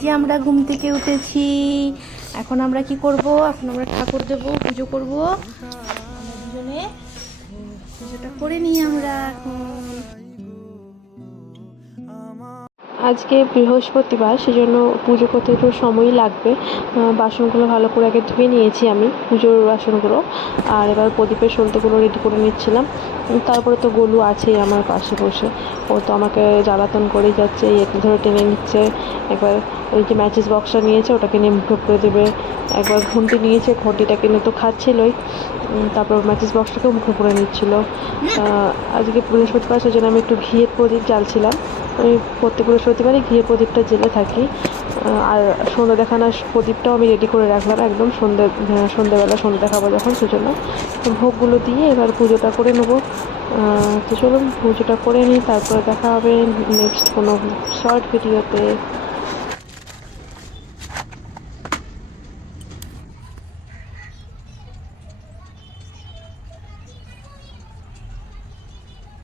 যে আমরা ঘুম থেকে উঠেছি। এখন আমরা কি করব? এখন আমরা ঠাকুর দেব, পুজো করব। আমরা দুজনে পুজোটা করে নিই আমরা এখন। আজকে বৃহস্পতিবার, সেজন্য পুজো করতে একটু সময়ই লাগবে। বাসনগুলো ভালো করে আগে ধুয়ে নিয়েছি আমি, পুজোর বাসনগুলো। আর এবার প্রদীপের সলতেগুলো রেডি করে নিচ্ছিলাম। তারপরে তো গোলু আছেই আমার পাশে বসে, ও তো আমাকে জ্বালাতন করেই যাচ্ছে, এতে ধরে টেনে নিচ্ছে। একবার ওই যে ম্যাচিস বক্সটা নিয়েছে, ওটাকে নিয়ে মুখে করে দেবে। একবার ঘন্টি নিয়েছে, ঘন্টিটাকে নিয়ে তো খাচ্ছিলই। তারপর ম্যাচিস বক্সটাকেও মুখে করে নিচ্ছিল। আজকে বৃহস্পতিবার, সেজন্য আমি একটু ঘিয়ের প্রদীপ জ্বালছিলাম। আমি প্রত্যেক বৃহস্পতিবারই ঘিয়ের প্রদীপটা জ্বেলে থাকি। আর সন্ধ্যা দেখানোর প্রদীপটাও আমি রেডি করে রাখলাম একদম সন্ধ্যেবেলা সন্ধ্যা দেখাবো যখন, সেজন্য ভোগগুলো দিয়ে এবার পুজোটা করে নেবো। তো চলুন পুজোটা করে নিই, তারপরে দেখা হবে নেক্সট কোনো শর্ট ভিডিওতে।